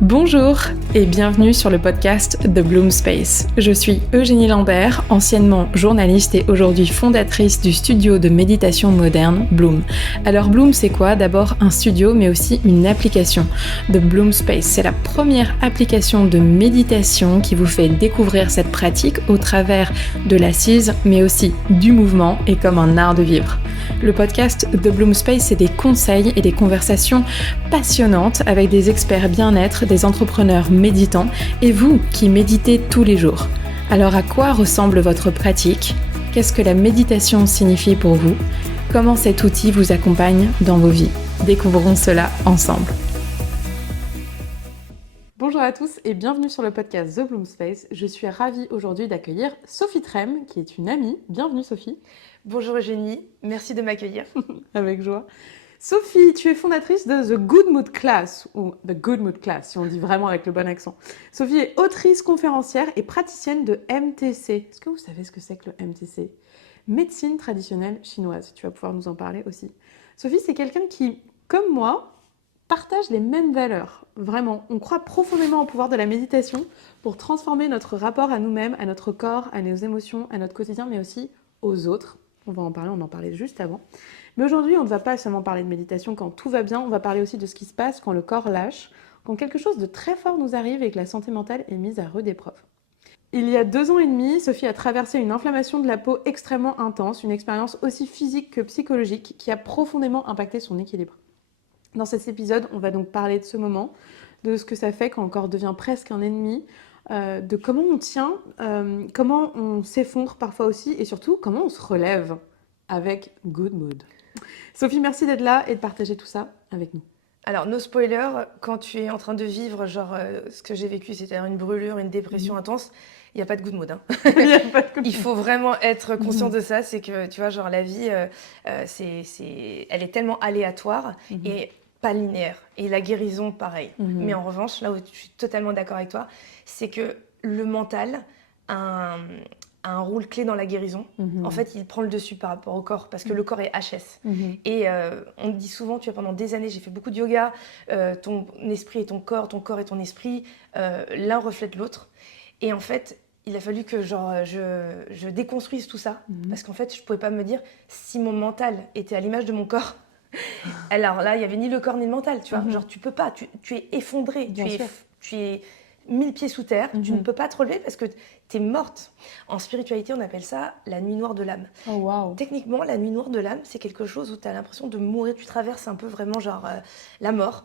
Bonjour et bienvenue sur le podcast The Bloom Space. Je suis Eugénie Lambert, anciennement journaliste et aujourd'hui fondatrice du studio de méditation moderne Bloom. Alors Bloom, c'est quoi? D'abord un studio mais aussi une application. The Bloom Space, c'est la première application de méditation qui vous fait découvrir cette pratique au travers de l'assise mais aussi du mouvement et comme un art de vivre. Le podcast The Bloom Space, c'est des conseils et des conversations passionnantes avec des experts bien-être, des entrepreneurs méditants et vous qui méditez tous les jours. Alors à quoi ressemble votre pratique? Qu'est-ce que la méditation signifie pour vous? Comment cet outil vous accompagne dans vos vies? Découvrons cela ensemble. Bonjour à tous et bienvenue sur le podcast The Bloom Space. Je suis ravie aujourd'hui d'accueillir Sophie Trem, qui est une amie. Bienvenue Sophie. Bonjour Eugénie, merci de m'accueillir. Avec joie. Sophie, tu es fondatrice de The Good Mood Class, ou The Good Mood Class, si on dit vraiment avec le bon accent. Sophie est autrice, conférencière et praticienne de MTC. Est-ce que vous savez ce que c'est que le MTC? Médecine traditionnelle chinoise. Tu vas pouvoir nous en parler aussi. Sophie, c'est quelqu'un qui, comme moi, partage les mêmes valeurs. Vraiment, on croit profondément au pouvoir de la méditation pour transformer notre rapport à nous-mêmes, à notre corps, à nos émotions, à notre quotidien, mais aussi aux autres. On va en parler, on en parlait juste avant. Mais aujourd'hui, on ne va pas seulement parler de méditation quand tout va bien, on va parler aussi de ce qui se passe quand le corps lâche, quand quelque chose de très fort nous arrive et que la santé mentale est mise à rude épreuve. Il y a 2 ans et demi, Sophie a traversé une inflammation de la peau extrêmement intense, une expérience aussi physique que psychologique qui a profondément impacté son équilibre. Dans cet épisode, on va donc parler de ce moment, de ce que ça fait quand le corps devient presque un ennemi, de comment on tient, comment on s'effondre parfois aussi, et surtout comment on se relève avec Good Mood. Sophie, merci d'être là et de partager tout ça avec nous. Alors, no spoiler, quand tu es en train de vivre, ce que j'ai vécu, c'est-à-dire une brûlure, une dépression intense, il n'y a pas de good mood. Hein. Il faut vraiment être conscient de ça, c'est que, tu vois, la vie, elle est tellement aléatoire et pas linéaire. Et la guérison, pareil. Mais en revanche, là où je suis totalement d'accord avec toi, c'est que le mental a un rôle clé dans la guérison. En fait, il prend le dessus par rapport au corps, parce que le corps est HS. Et on dit souvent, tu vois, pendant des années, j'ai fait beaucoup de yoga, ton esprit et ton corps et ton esprit, l'un reflète l'autre. Et en fait, il a fallu que je déconstruise tout ça, parce qu'en fait, je pouvais pas me dire, si mon mental était à l'image de mon corps, alors là, il y avait ni le corps ni le mental, tu vois. Tu peux pas, tu es effondré, tu es 1000 pieds sous terre, tu ne peux pas te relever parce que tu es morte. En spiritualité, on appelle ça la nuit noire de l'âme. Oh, wow. Techniquement, la nuit noire de l'âme, c'est quelque chose où tu as l'impression de mourir, tu traverses un peu vraiment la mort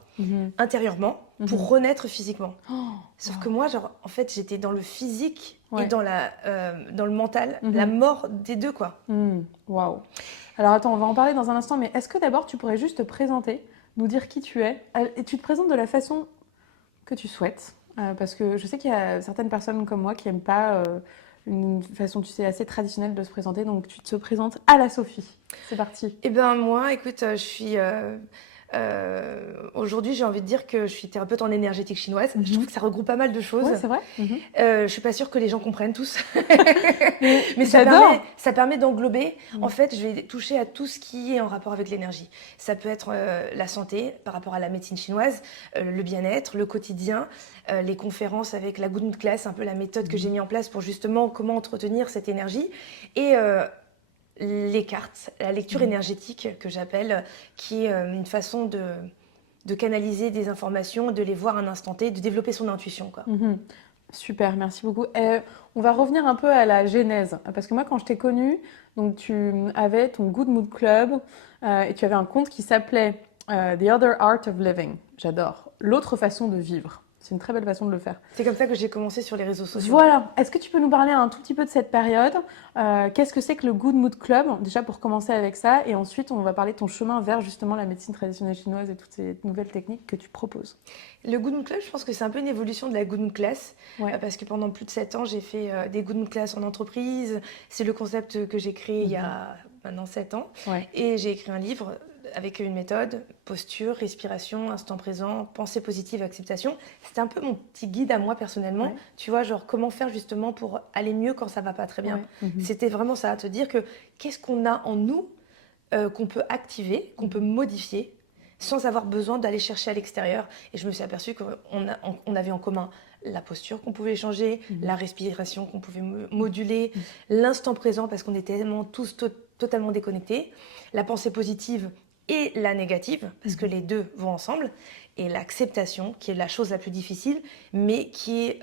intérieurement pour renaître physiquement. Sauf que moi, en fait, j'étais dans le physique et dans le mental, la mort des deux, quoi. Waouh. Alors attends, on va en parler dans un instant, mais est-ce que d'abord tu pourrais juste te présenter, nous dire qui tu es, et tu te présentes de la façon que tu souhaites, parce que je sais qu'il y a certaines personnes comme moi qui n'aiment pas une façon, tu sais, assez traditionnelle de se présenter, donc tu te présentes à la Sophie. C'est parti. Eh ben moi, écoute, je suis... aujourd'hui, j'ai envie de dire que je suis thérapeute en énergétique chinoise. Je trouve que ça regroupe pas mal de choses. Ouais, c'est vrai. Je suis pas sûre que les gens comprennent tous. Mais ça permet d'englober. En fait, je vais toucher à tout ce qui est en rapport avec l'énergie. Ça peut être la santé par rapport à la médecine chinoise, le bien-être, le quotidien, les conférences avec la Good Mood Class, un peu la méthode que j'ai mis en place pour justement comment entretenir cette énergie. Et les cartes, la lecture énergétique que j'appelle, qui est une façon de canaliser des informations, de les voir à un instant T, de développer son intuition, quoi. Super, merci beaucoup. On va revenir un peu à la genèse, parce que moi quand je t'ai connue, donc tu avais ton Good Mood Club et tu avais un compte qui s'appelait The Other Art of Living. J'adore. L'autre façon de vivre. C'est une très belle façon de le faire. C'est comme ça que j'ai commencé sur les réseaux sociaux. Voilà. Est-ce que tu peux nous parler un tout petit peu de cette période? Qu'est-ce que c'est que le Good Mood Club? Déjà pour commencer avec ça, et ensuite on va parler de ton chemin vers justement la médecine traditionnelle chinoise et toutes ces nouvelles techniques que tu proposes. Le Good Mood Club, je pense que c'est un peu une évolution de la Good Mood Class, parce que pendant plus de 7 ans, j'ai fait des Good Mood Class en entreprise. C'est le concept que j'ai créé il y a maintenant 7 ans. Et j'ai écrit un livre avec une méthode, posture, respiration, instant présent, pensée positive, acceptation. C'était un peu mon petit guide à moi personnellement. Tu vois, comment faire justement pour aller mieux quand ça va pas très bien. C'était vraiment ça, te dire que qu'est-ce qu'on a en nous qu'on peut activer, qu'on peut modifier sans avoir besoin d'aller chercher à l'extérieur. Et je me suis aperçue qu'on avait en commun la posture qu'on pouvait changer, la respiration qu'on pouvait moduler, l'instant présent parce qu'on était tellement tous totalement déconnectés, la pensée positive et la négative, parce que les deux vont ensemble, et l'acceptation, qui est la chose la plus difficile, mais qui est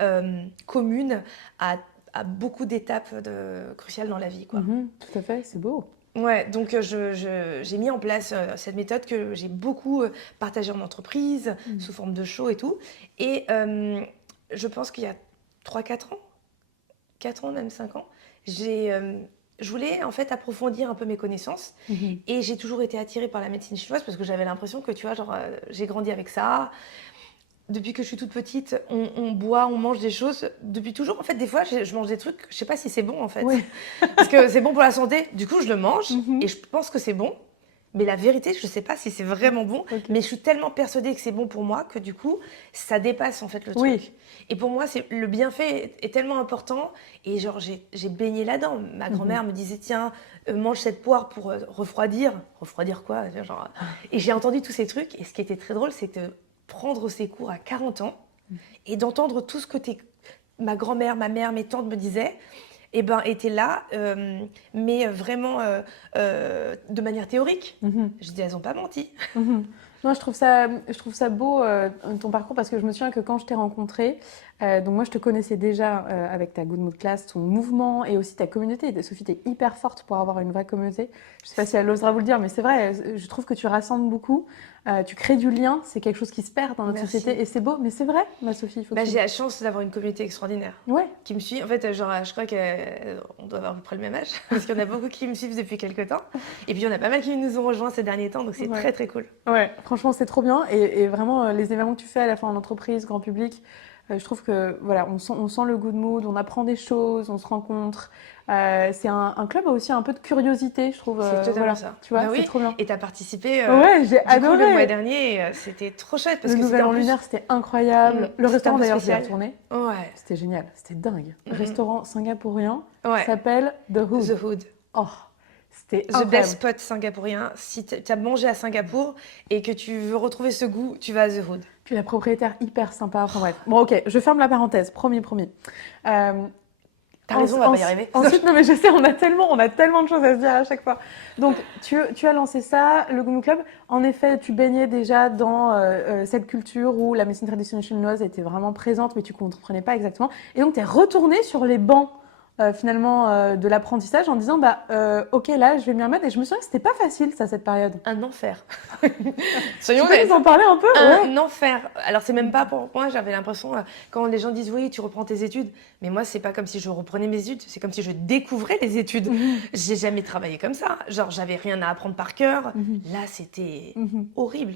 commune à beaucoup d'étapes cruciales dans la vie, quoi. Tout à fait, c'est beau. Ouais, donc j'ai mis en place cette méthode que j'ai beaucoup partagée en entreprise, sous forme de show et tout. Et je pense qu'il y a 3-4 ans, 4 ans, même 5 ans, je voulais en fait approfondir un peu mes connaissances. Et j'ai toujours été attirée par la médecine chinoise parce que j'avais l'impression que, tu vois, genre, j'ai grandi avec ça. Depuis que je suis toute petite, on boit, on mange des choses. Depuis toujours, en fait, des fois, je mange des trucs, je sais pas si c'est bon, en fait. Oui. Parce que c'est bon pour la santé, du coup, je le mange et je pense que c'est bon. Mais la vérité, je sais pas si c'est vraiment bon. Mais je suis tellement persuadée que c'est bon pour moi que, du coup, ça dépasse, en fait, le truc. Et pour moi, le bienfait est tellement important. Et genre, j'ai baigné là-dedans. Ma grand-mère me disait, tiens, mange cette poire pour refroidir. Refroidir quoi, genre... Et j'ai entendu tous ces trucs. Et ce qui était très drôle, c'est que prendre ces cours à 40 ans et d'entendre tout ce que ma grand-mère, ma mère, mes tantes me disaient, était là, mais vraiment de manière théorique. Je dis, elles n'ont pas menti. Non, je trouve ça beau, ton parcours, parce que je me souviens que quand je t'ai rencontrée, donc moi je te connaissais déjà avec ta Good Mood Class, ton mouvement et aussi ta communauté. Sophie, t'es hyper forte pour avoir une vraie communauté. Je sais pas si elle osera vous le dire, mais c'est vrai, je trouve que tu rassembles beaucoup. Tu crées du lien, c'est quelque chose qui se perd dans notre société et c'est beau, mais c'est vrai, ma Sophie. J'ai la chance d'avoir une communauté extraordinaire qui me suit. En fait, genre, je crois qu'on doit avoir à peu près le même âge parce qu'il y en a beaucoup qui me suivent depuis quelques temps. Et puis, il y en a pas mal qui nous ont rejoints ces derniers temps, donc c'est très, très cool. Ouais, franchement, c'est trop bien. Et vraiment, les événements que tu fais à la fois en entreprise, grand public, je trouve que voilà, on sent le good mood, on apprend des choses, on se rencontre. C'est un club aussi un peu de curiosité, je trouve. C'est totalement ça. Tu vois, c'est trop bien. Et tu as participé j'ai adoré. Le mois dernier, c'était trop chouette. Parce le Nouvel An lunaire, c'était incroyable. Le restaurant, d'ailleurs, j'ai retourné. Ouais. C'était génial, c'était dingue. Restaurant singapourien s'appelle The Hood. The Hood. Oh, c'était The best spot singapourien. Si tu as mangé à Singapour et que tu veux retrouver ce goût, tu vas à The Hood. Puis la propriétaire hyper sympa. Enfin bref. Bon, ok, je ferme la parenthèse. Promis. T'as raison, on va pas y arriver. Ensuite, non mais je sais, on a tellement de choses à se dire à chaque fois. Donc, tu as lancé ça, le Good Mood Club. En effet, tu baignais déjà dans cette culture où la médecine traditionnelle chinoise était vraiment présente, mais tu ne comprenais pas exactement. Et donc, tu es retourné sur les bancs de l'apprentissage en disant ok, là je vais m'y remettre. Et je me souviens que c'était pas facile ça, cette période. Un enfer. Soyons honnêtes. Tu peux nous en parler un peu? Un enfer. Alors c'est même pas pour moi, j'avais l'impression quand les gens disent oui tu reprends tes études, mais moi c'est pas comme si je reprenais mes études, c'est comme si je découvrais les études. J'ai jamais travaillé comme ça, genre j'avais rien à apprendre par cœur. Là c'était horrible.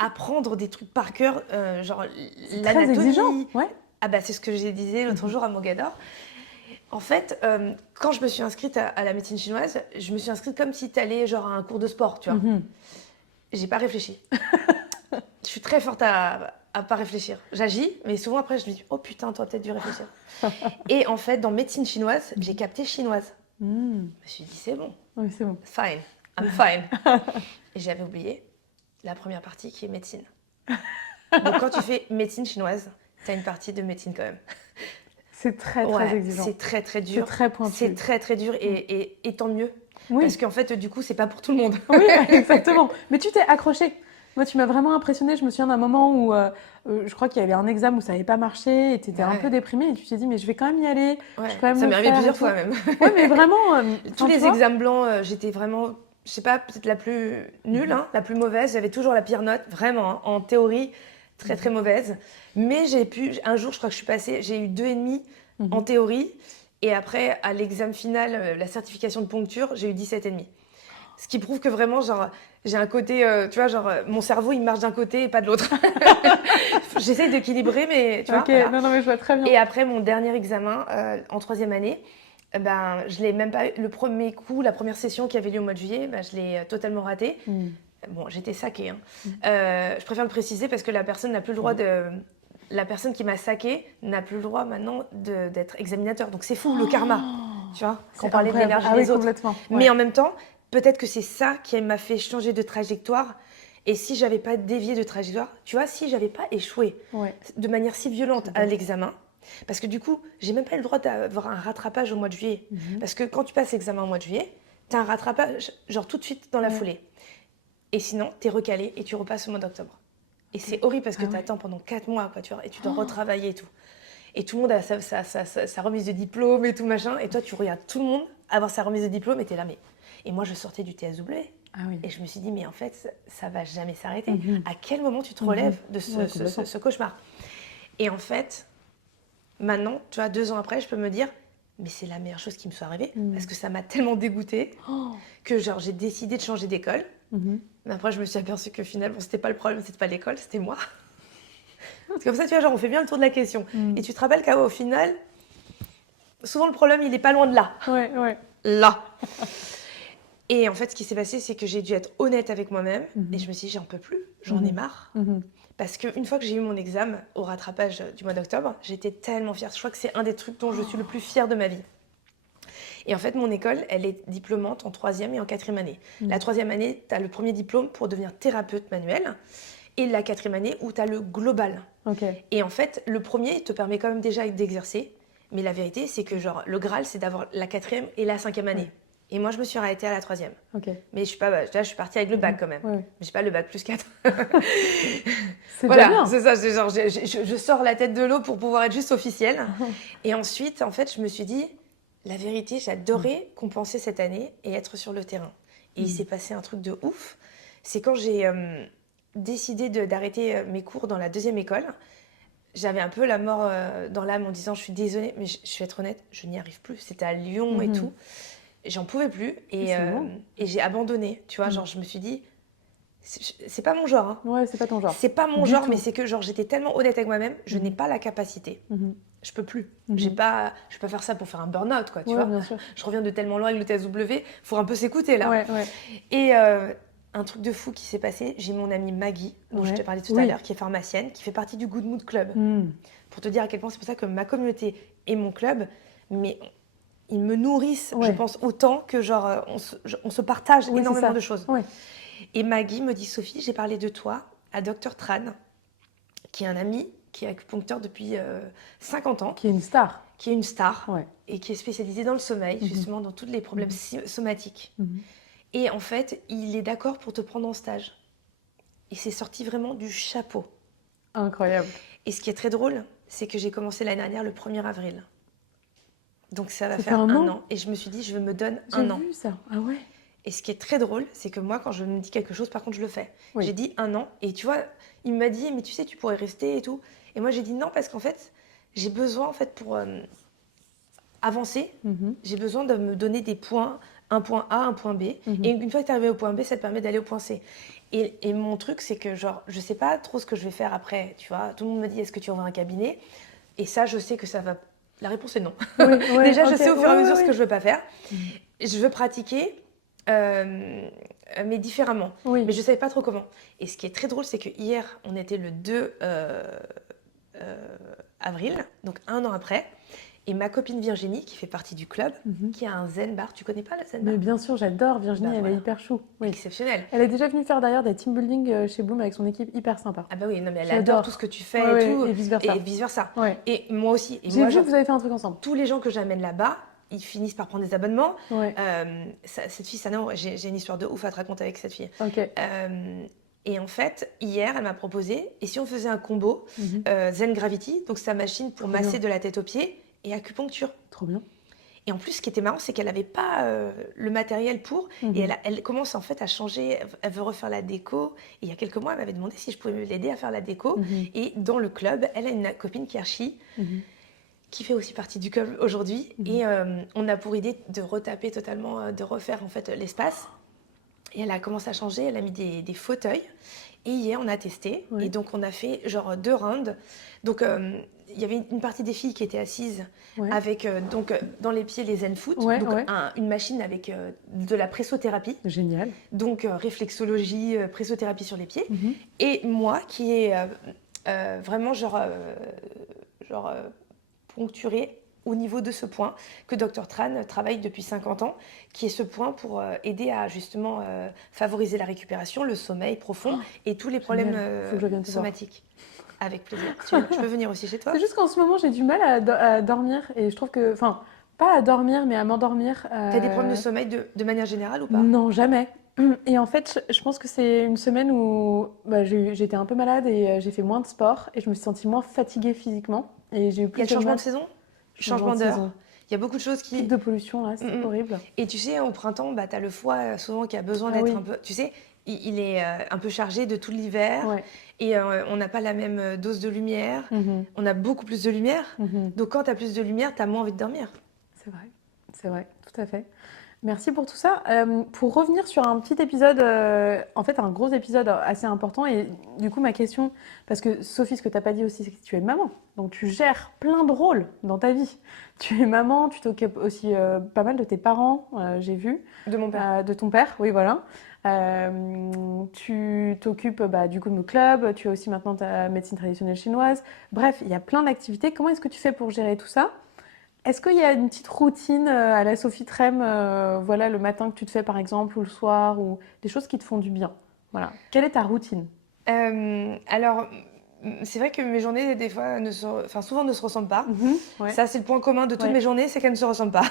Apprendre des trucs par cœur, genre l'anatomie. Très exigeant. Ah c'est ce que je disais l'autre jour à Mogador. En fait, quand je me suis inscrite à la médecine chinoise, je me suis inscrite comme si tu allais genre à un cours de sport, tu vois. J'ai pas réfléchi. Je suis très forte à pas réfléchir. J'agis, mais souvent après je me dis oh putain, t'aurais peut-être dû réfléchir. Et en fait, dans médecine chinoise, j'ai capté chinoise. Je me suis dit c'est bon. Oui, c'est bon. Fine, I'm fine. Et j'avais oublié la première partie qui est médecine. Donc quand tu fais médecine chinoise, t'as une partie de médecine quand même. C'est très exigeant. C'est très dur. C'est très pointu. C'est très dur et tant mieux. Oui. Parce qu'en fait, du coup, c'est pas pour tout le monde. Oui, exactement. Mais tu t'es accrochée. Moi, tu m'as vraiment impressionnée. Je me souviens d'un moment où je crois qu'il y avait un examen où ça n'avait pas marché et tu étais un peu déprimée et tu t'es dit, mais je vais quand même y aller. Ouais. Quand même ça m'est arrivé plusieurs fois même. Oui, mais vraiment. Tous les examens blancs, j'étais vraiment, je sais pas, peut-être la plus nulle, la plus mauvaise. J'avais toujours la pire note, vraiment, en théorie, très mauvaise. Mais un jour, je crois que je suis passée, j'ai eu 2,5 en théorie. Et après, à l'examen final, la certification de poncture, j'ai eu 17,5. Ce qui prouve que vraiment, genre, j'ai un côté, tu vois, genre, mon cerveau, il marche d'un côté et pas de l'autre. J'essaie d'équilibrer, mais tu vois. Voilà. Non, mais je vois très bien. Et après, mon dernier examen, en 3e année, je l'ai même pas eu. Le premier coup, la première session qui avait lieu au mois de juillet, je l'ai totalement raté. Bon, j'étais saquée. Je préfère le préciser parce que la personne n'a plus le droit de... La personne qui m'a saquée n'a plus le droit maintenant d'être examinateur. Donc c'est fou, le karma. Tu vois, quand on parlait de l'énergie des autres. Complètement. Mais en même temps, peut-être que c'est ça qui m'a fait changer de trajectoire Et si j'avais pas dévié de trajectoire, tu vois, si j'avais pas échoué de manière si violente à l'examen, parce que du coup, j'ai même pas eu le droit d'avoir un rattrapage au mois de juillet. Parce que quand tu passes l'examen au mois de juillet, tu as un rattrapage genre tout de suite dans la foulée. Et sinon, tu es recalé et tu repasses au mois d'octobre. Et c'est horrible parce que tu attends pendant 4 mois, quoi, tu vois, et tu dois retravailler et tout. Et tout le monde a sa remise de diplôme et tout machin. Et toi, tu regardes tout le monde avoir sa remise de diplôme et t'es là, mais... Et moi, je sortais du TSW. Et je me suis dit, mais en fait, ça va jamais s'arrêter. À quel moment tu te relèves de ce cauchemar? Et en fait, maintenant, tu vois, 2 ans après, je peux me dire, mais c'est la meilleure chose qui me soit arrivée. Parce que ça m'a tellement dégoûtée que genre, j'ai décidé de changer d'école. Mais après, je me suis aperçue que finalement, c'était pas le problème, c'était pas l'école, c'était moi. C'est comme ça, tu vois, genre, on fait bien le tour de la question. Et tu te rappelles qu'au final, souvent le problème, il est pas loin de là. Là. Et en fait, ce qui s'est passé, c'est que j'ai dû être honnête avec moi-même. Et je me suis dit, j'en peux plus, j'en ai marre. Parce qu'une fois que j'ai eu mon examen au rattrapage du mois d'octobre, j'étais tellement fière. Je crois que c'est un des trucs dont je suis le plus fière de ma vie. Et en fait, mon école, elle est diplômante en 3e et en 4e année. La 3e année, tu as le premier diplôme pour devenir thérapeute manuel. Et la 4e année, où tu as le global. Et en fait, le premier te permet quand même déjà d'exercer. Mais la vérité, c'est que genre, le Graal, c'est d'avoir la 4e et la 5e année. Et moi, je me suis arrêtée à la 3e. Mais je suis pas, là, je suis partie avec le bac quand même. Mais j'ai pas le bac plus 4. Voilà, c'est ça. C'est genre, je sors la tête de l'eau pour pouvoir être juste officielle. Et ensuite, en fait, je me suis dit, la vérité, j'adorais compenser cette année et être sur le terrain. Et il s'est passé un truc de ouf. C'est quand j'ai décidé d'arrêter mes cours dans la 2e école. J'avais un peu la mort dans l'âme en disant, je suis désolée, mais je vais être honnête, je n'y arrive plus. C'était à Lyon et tout. J'en pouvais plus et j'ai abandonné, tu vois, genre je me suis dit, c'est pas mon genre. C'est pas ton genre. C'est pas mon genre, mais c'est que genre j'étais tellement honnête avec moi-même, je n'ai pas la capacité. Je peux plus. Je vais pas faire ça pour faire un burn-out, quoi, tu vois. Bien sûr. Je reviens de tellement loin avec le TSW, faut un peu s'écouter là. Et un truc de fou qui s'est passé, j'ai mon amie Maggie, dont je te parlais tout à l'heure, qui est pharmacienne, qui fait partie du Good Mood Club. Pour te dire à quel point c'est pour ça que ma communauté et mon club, mais ils me nourrissent, je pense, autant que genre on se partage énormément de choses. Et Maggie me dit, Sophie, j'ai parlé de toi à Dr Tran, qui est un ami, qui est acupuncteur depuis 50 ans. Qui est une star. Qui est une star et qui est spécialisé dans le sommeil, justement dans tous les problèmes somatiques. Et en fait, il est d'accord pour te prendre en stage. Et c'est sorti vraiment du chapeau. Incroyable. Et ce qui est très drôle, c'est que j'ai commencé l'année dernière le 1er avril. Donc ça va fait faire un an. Et je me suis dit, je me donne un an. J'ai vu ça. Ah ouais. Et ce qui est très drôle, c'est que moi, quand je me dis quelque chose, par contre, je le fais. J'ai dit un an. Et tu vois, il m'a dit, mais tu sais, tu pourrais rester et tout. Et moi, j'ai dit non, parce qu'en fait, j'ai besoin, en fait, pour avancer, j'ai besoin de me donner des points, un point A, un point B. Et une fois que tu es arrivé au point B, ça te permet d'aller au point C. Et mon truc, c'est que, genre, je sais pas trop ce que je vais faire après. Tu vois, tout le monde me dit, est-ce que tu ouvres un cabinet? Et ça, je sais que ça va... La réponse est non. Déjà, je sais au fur et à mesure ce que je veux pas faire. Je veux pratiquer, mais différemment. Mais je savais pas trop comment. Et ce qui est très drôle, c'est que hier, on était le 2 avril, donc un an après. Et ma copine Virginie, qui fait partie du club, qui a un zen bar. Tu connais pas le zen bar? Mais bien sûr, j'adore Virginie, elle est hyper chou. Exceptionnelle. Elle est déjà venue faire d'ailleurs des team building chez Bloom avec son équipe, hyper sympa. Ah bah oui, non mais elle adore tout ce que tu fais et tout. Et vice-versa. Et vice-versa. Et moi aussi. J'ai vu que vous avez fait un truc ensemble. Tous les gens que j'amène là-bas, ils finissent par prendre des abonnements. Cette fille, j'ai une histoire de ouf à te raconter avec cette fille. Et en fait, hier, elle m'a proposé, et si on faisait un combo Zen Gravity, donc sa machine pour masser de la tête aux pieds, et acupuncture. Trop bien. Et en plus, ce qui était marrant, c'est qu'elle n'avait pas le matériel pour. Et elle commence en fait à changer. Elle veut refaire la déco. Et il y a quelques mois, elle m'avait demandé si je pouvais l'aider à faire la déco. Et dans le club, elle a une copine qui est archi, qui fait aussi partie du club aujourd'hui. Et on a pour idée de retaper totalement, de refaire en fait l'espace. Et elle a commencé à changer. Elle a mis des fauteuils. Et hier, on a testé. Et donc, on a fait genre 2 rounds. Donc, il y avait une partie des filles qui étaient assises avec donc dans les pieds les Zen Foot, donc une machine avec de la pressothérapie. Génial. Donc réflexologie, pressothérapie sur les pieds. Et moi qui est vraiment genre poncturée au niveau de ce point que Dr Tran travaille depuis 50 ans, qui est ce point pour aider à justement favoriser la récupération, le sommeil profond et tous les problèmes Faut que je vienne te voir. somatiques. Avec plaisir. Tu peux venir aussi chez toi? C'est juste qu'en ce moment, j'ai du mal à dormir et je trouve que, enfin, pas à dormir, mais à m'endormir. T'as des problèmes de sommeil de manière générale ou pas? Non, jamais. Et en fait, je pense que c'est une semaine où j'étais un peu malade et j'ai fait moins de sport et je me suis sentie moins fatiguée physiquement et j'ai eu Il y plus a le de changement mal. de saison, Changement changement de d'heure. saison. Il y a beaucoup de choses Pic qui. de pollution là, c'est horrible. Et tu sais, au printemps, bah, tu as le foie souvent qui a besoin Ah d'être oui. un peu. Tu sais, il est un peu chargé de tout l'hiver Ouais. et on n'a pas la même dose de lumière. On a beaucoup plus de lumière. Donc quand tu as plus de lumière, tu as moins envie de dormir. C'est vrai, tout à fait. Merci pour tout ça. Pour revenir sur un petit épisode, en fait un gros épisode assez important, et du coup ma question, parce que Sophie, ce que tu n'as pas dit aussi, c'est que tu es maman, donc tu gères plein de rôles dans ta vie. Tu es maman, tu t'occupes aussi pas mal de tes parents, j'ai vu. De mon père. De ton père, oui voilà. Tu t'occupes du Good Mood Club, tu as aussi maintenant ta médecine traditionnelle chinoise. Bref, il y a plein d'activités. Comment est-ce que tu fais pour gérer tout ça? Est-ce qu'il y a une petite routine à la Sophie Trem, voilà, le matin que tu te fais par exemple, ou le soir, ou des choses qui te font du bien? Voilà. Quelle est ta routine? Alors, c'est vrai que mes journées, des fois, souvent ne se ressemblent pas. Ouais. Ça, c'est le point commun de toutes Ouais. mes journées, c'est qu'elles ne se ressemblent pas.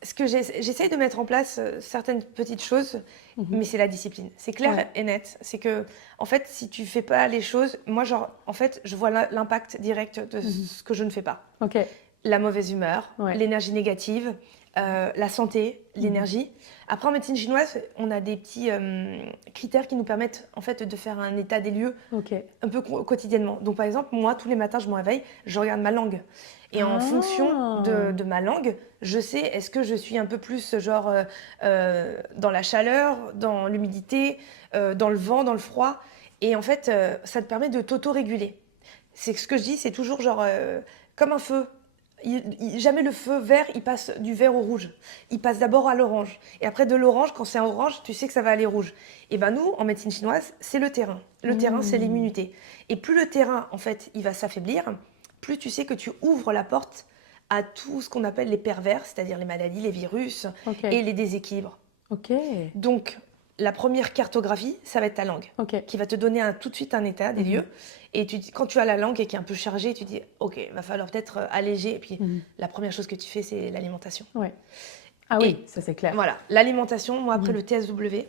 Ce que j'essaye de mettre en place certaines petites choses, mais c'est la discipline. C'est clair et net. C'est que, en fait, si tu fais pas les choses, moi, genre, en fait, je vois l'impact direct de ce que je ne fais pas. Ok. La mauvaise humeur, Ouais. l'énergie négative, la santé, l'énergie. Après, en médecine chinoise, on a des petits critères qui nous permettent, en fait, de faire un état des lieux Ok. un peu quotidiennement. Donc, par exemple, moi, tous les matins, je me réveille, je regarde ma langue. Et en fonction de ma langue, je sais, est-ce que je suis un peu plus genre dans la chaleur, dans l'humidité, dans le vent, dans le froid. Et en fait, ça te permet de t'auto-réguler. C'est ce que je dis, c'est toujours genre comme un feu. Jamais le feu vert, il passe du vert au rouge. Il passe d'abord à l'orange. Et après de l'orange, quand c'est orange, tu sais que ça va aller rouge. Et ben nous, en médecine chinoise, c'est le terrain. Le terrain, c'est l'immunité. Et plus le terrain, en fait, il va s'affaiblir, plus tu sais que tu ouvres la porte à tout ce qu'on appelle les pervers, c'est-à-dire les maladies, les virus et les déséquilibres. Ok. Donc, la première cartographie, ça va être ta langue, qui va te donner tout de suite un état des lieux. Et quand tu as la langue et qui est un peu chargée, tu dis, ok, il va falloir peut-être alléger. Et puis, la première chose que tu fais, c'est l'alimentation. Ouais. Ah oui, ça c'est clair. Voilà, l'alimentation, moi, après le TSW,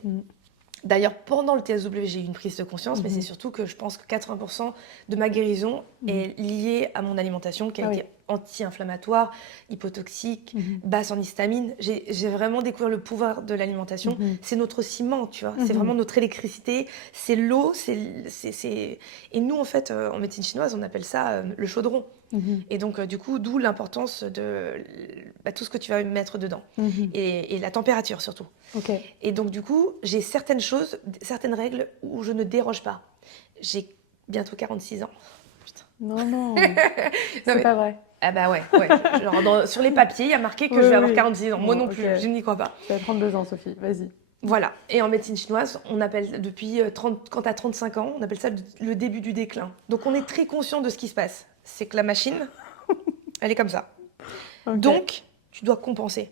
d'ailleurs, pendant le TSW, j'ai eu une prise de conscience, mais c'est surtout que je pense que 80% de ma guérison est liée à mon alimentation, qui a été anti-inflammatoire, hypotoxique, basse en histamine. J'ai vraiment découvert le pouvoir de l'alimentation. C'est notre ciment, tu vois. C'est vraiment notre électricité, c'est l'eau, Et nous, en fait, en médecine chinoise, on appelle ça le chaudron. Et donc, du coup, d'où l'importance de tout ce que tu vas mettre dedans. Et la température, surtout. Et donc, du coup, j'ai certaines choses, certaines règles où je ne déroge pas. J'ai bientôt 46 ans. Putain. Non, c'est pas vrai. Ah bah ouais. Genre sur les papiers, il y a marqué que je vais avoir 46 ans. Moi non plus, je n'y crois pas. Tu as 32 ans, Sophie, vas-y. Voilà. Et en médecine chinoise, on appelle depuis quand tu as 35 ans, on appelle ça le début du déclin. Donc on est très conscient de ce qui se passe. C'est que la machine, elle est comme ça. Donc, tu dois compenser.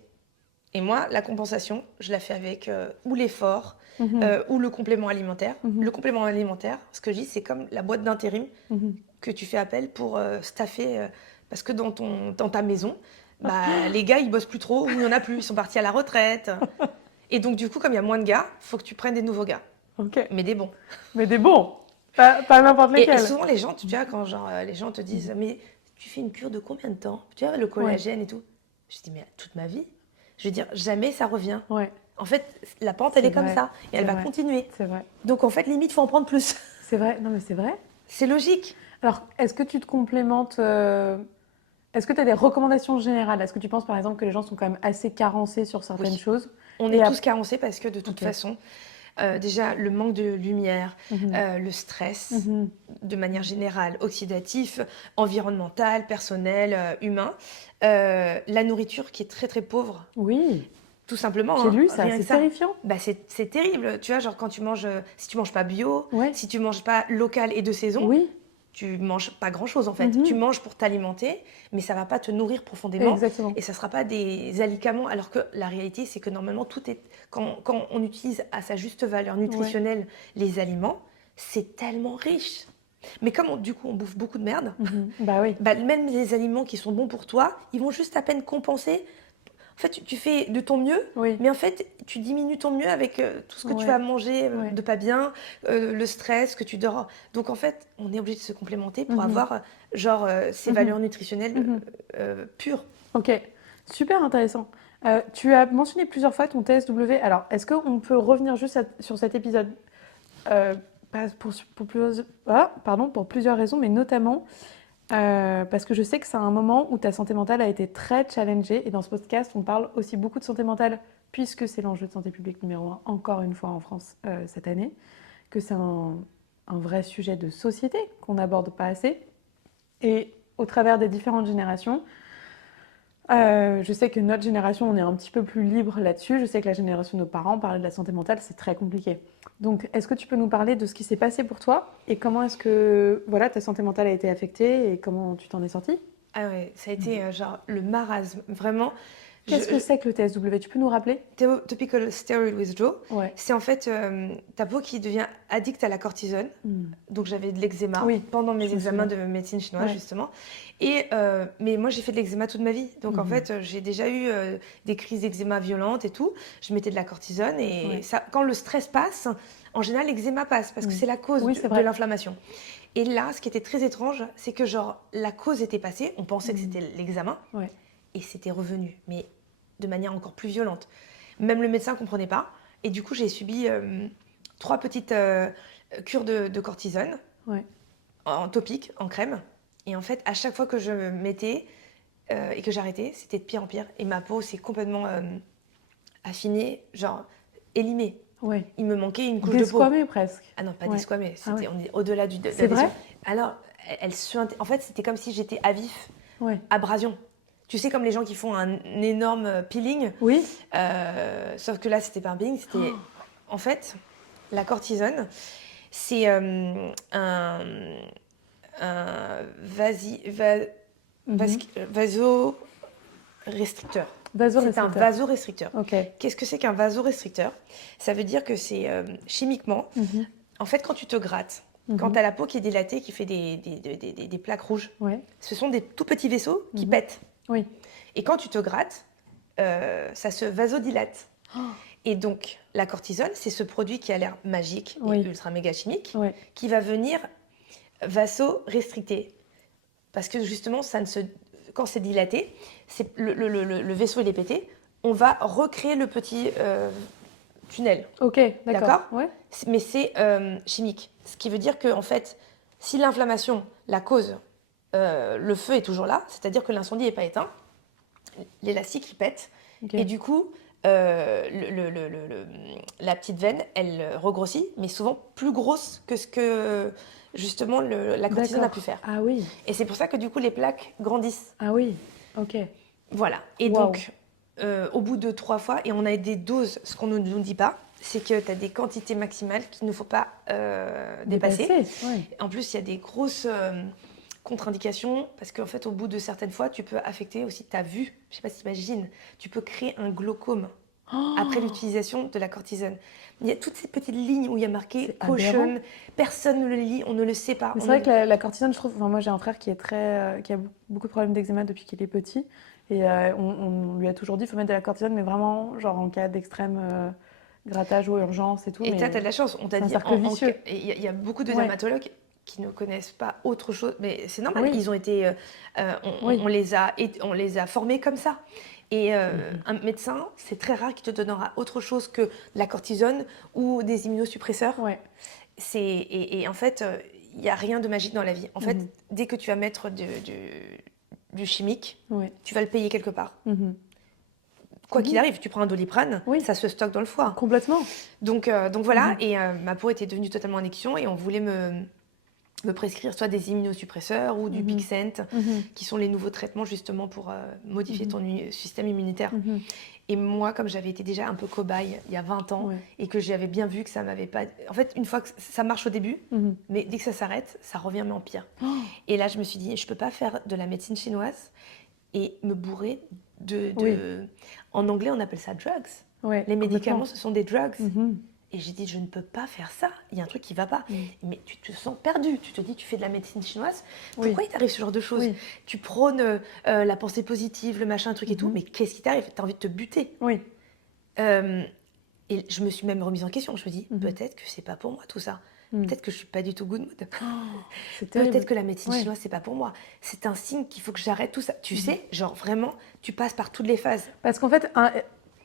Et moi, la compensation, je la fais avec ou l'effort ou le complément alimentaire. Le complément alimentaire, ce que je dis, c'est comme la boîte d'intérim que tu fais appel pour staffer. Parce que dans ta maison, les gars, ils bossent plus trop ou il n'y en a plus. Ils sont partis à la retraite. Et donc, du coup, comme il y a moins de gars, il faut que tu prennes des nouveaux gars. Mais des bons. Mais des bons. Pas n'importe lesquels. Et souvent, les gens, tu vois, quand les gens te disent, mais tu fais une cure de combien de temps? Tu vois, le collagène et tout. Je dis, mais toute ma vie. Je veux dire, jamais ça revient. En fait, la pente, elle est comme ça. Et elle va continuer. C'est vrai. Donc, en fait, limite, il faut en prendre plus. C'est vrai. Non, mais c'est vrai. C'est logique. Alors, est-ce que tu te complémentes Est-ce que tu as des recommandations générales? Est-ce que tu penses, par exemple, que les gens sont quand même assez carencés sur certaines choses? On est tous carencés parce que, de toute façon, déjà, le manque de lumière, le stress, de manière générale, oxydatif, environnemental, personnel, humain, la nourriture qui est très, très pauvre. Oui. Tout simplement. J'ai lu ça, c'est terrifiant. C'est terrible. Tu vois, genre quand tu manges, si tu manges pas bio, Ouais. si tu manges pas local et de saison, oui. tu manges pas grand-chose en fait. Tu manges pour t'alimenter, mais ça va pas te nourrir profondément. Exactement. Et ça sera pas des alicaments, alors que la réalité, c'est que normalement, tout est... Quand on utilise à sa juste valeur nutritionnelle les aliments, c'est tellement riche. Mais comme du coup, on bouffe beaucoup de merde, Bah oui. même les aliments qui sont bons pour toi, ils vont juste à peine compenser. En fait, tu fais de ton mieux, mais en fait, tu diminues ton mieux avec tout ce que tu vas manger de pas bien, le stress, que tu dors. Donc, en fait, on est obligé de se complémenter pour avoir, ces valeurs nutritionnelles pures. Ok, super intéressant. Tu as mentionné plusieurs fois ton TSW. Alors, est-ce qu'on peut revenir juste sur cet épisode pour plusieurs raisons, mais notamment parce que je sais que c'est un moment où ta santé mentale a été très challengée. Et dans ce podcast, on parle aussi beaucoup de santé mentale, puisque c'est l'enjeu de santé publique numéro 1, encore une fois en France cette année, que c'est un vrai sujet de société qu'on n'aborde pas assez. Et au travers des différentes générations, je sais que notre génération, on est un petit peu plus libre là-dessus. Je sais que la génération de nos parents, parler de la santé mentale, c'est très compliqué. Donc, est-ce que tu peux nous parler de ce qui s'est passé pour toi et comment est-ce que ta santé mentale a été affectée et comment tu t'en es sortie? Ah ouais, ça a été le marasme, vraiment. Qu'est-ce que c'est que le TSW? Tu peux nous rappeler? Topical steroid withdrawal, Ouais. c'est en fait ta peau qui devient addict à la cortisone. Donc j'avais de l'eczéma pendant mes examens de médecine chinoise justement. Mais moi j'ai fait de l'eczéma toute ma vie. Donc en fait j'ai déjà eu des crises d'eczéma violentes et tout. Je mettais de la cortisone et ça, quand le stress passe, en général l'eczéma passe parce que c'est la cause de l'inflammation. Et là, ce qui était très étrange, c'est que la cause était passée, on pensait que c'était l'eczéma et c'était revenu. Mais de manière encore plus violente. Même le médecin ne comprenait pas. Et du coup, j'ai subi 3 petites cures de cortisone en topique, en crème. Et en fait, à chaque fois que je mettais et que j'arrêtais, c'était de pire en pire. Et ma peau s'est complètement affinée, élimée. Il me manquait une couche de peau. Desquamée presque. Ah non, pas desquamée. On est au-delà du... C'est vrai? Alors, en fait, c'était comme si j'étais à vif, abrasion. Tu sais, comme les gens qui font un énorme peeling. Oui. Sauf que là, c'était pas un peeling, c'était... En fait, la cortisone, c'est un vasorestricteur. C'est un vasorestricteur. Okay. Qu'est-ce que c'est qu'un vasorestricteur? Ça veut dire que c'est chimiquement... En fait, quand tu te grattes, quand tu as la peau qui est dilatée, qui fait des plaques rouges, ce sont des tout petits vaisseaux qui pètent. Oui. Et quand tu te grattes, ça se vasodilate. Et donc, la cortisone, c'est ce produit qui a l'air magique et ultra méga chimique, qui va venir vasorestricter. Parce que justement, quand c'est dilaté, le vaisseau il est pété, on va recréer le petit tunnel. Ok, d'accord. Mais c'est chimique. Ce qui veut dire que, en fait, si l'inflammation, la cause, le feu est toujours là, c'est-à-dire que l'incendie n'est pas éteint, l'élastique il pète, et du coup, la petite veine, elle regrossit, mais souvent plus grosse que ce que justement la cortisone a pu faire. Ah oui. Et c'est pour ça que du coup, les plaques grandissent. Ah oui, ok. Voilà. Et donc, au bout de 3 fois, et on a des doses, ce qu'on ne nous dit pas, c'est que tu as des quantités maximales qu'il ne faut pas dépasser. En plus, il y a des grosses contre-indications, parce qu'en fait, au bout de certaines fois, tu peux affecter aussi ta vue. Je ne sais pas si tu imagines, tu peux créer un glaucome après l'utilisation de la cortisone. Il y a toutes ces petites lignes où il y a marqué « caution », personne ne le lit, on ne le sait pas. C'est vrai que la cortisone, je trouve... Enfin, moi, j'ai un frère qui a beaucoup de problèmes d'eczéma depuis qu'il est petit, et on lui a toujours dit qu'il faut mettre de la cortisone, mais vraiment, genre en cas d'extrême... grattage ou urgence et tout. Et t'as de la chance, on t'a dit. Il y a beaucoup de dermatologues qui ne connaissent pas autre chose, mais c'est normal. Ils ont été, on les a formés comme ça. Et un médecin, c'est très rare qu'il te donnera autre chose que la cortisone ou des immunosuppresseurs. Et en fait, il n'y a rien de magique dans la vie. En fait, dès que tu vas mettre du chimique, tu vas le payer quelque part. Quoi qu'il arrive, tu prends un Doliprane, ça se stocke dans le foie. Complètement. Donc voilà, et ma peau était devenue totalement en érection et on voulait me prescrire soit des immunosuppresseurs ou du Pixent, qui sont les nouveaux traitements justement pour modifier ton système immunitaire. Et moi, comme j'avais été déjà un peu cobaye il y a 20 ans et que j'avais bien vu que ça m'avait pas... En fait, une fois que ça marche au début, mais dès que ça s'arrête, ça revient mais en pire. Et là, je me suis dit, je peux pas faire de la médecine chinoise et me bourrer En anglais, on appelle ça drugs. Les médicaments, ce sont des drugs. Et j'ai dit, je ne peux pas faire ça. Il y a un truc qui ne va pas. Mais tu te sens perdu. Tu te dis, tu fais de la médecine chinoise. Pourquoi il t'arrive ce genre de choses? Tu prônes la pensée positive, le machin, un truc et tout. Mais qu'est-ce qui t'arrive? Tu as envie de te buter. Et je me suis même remise en question. Je me dis, peut-être que c'est pas pour moi tout ça. Peut-être que je suis pas du tout good mood. Peut-être que la médecine chinoise, c'est pas pour moi. C'est un signe qu'il faut que j'arrête tout ça. Tu sais, genre vraiment, tu passes par toutes les phases. Parce qu'en fait...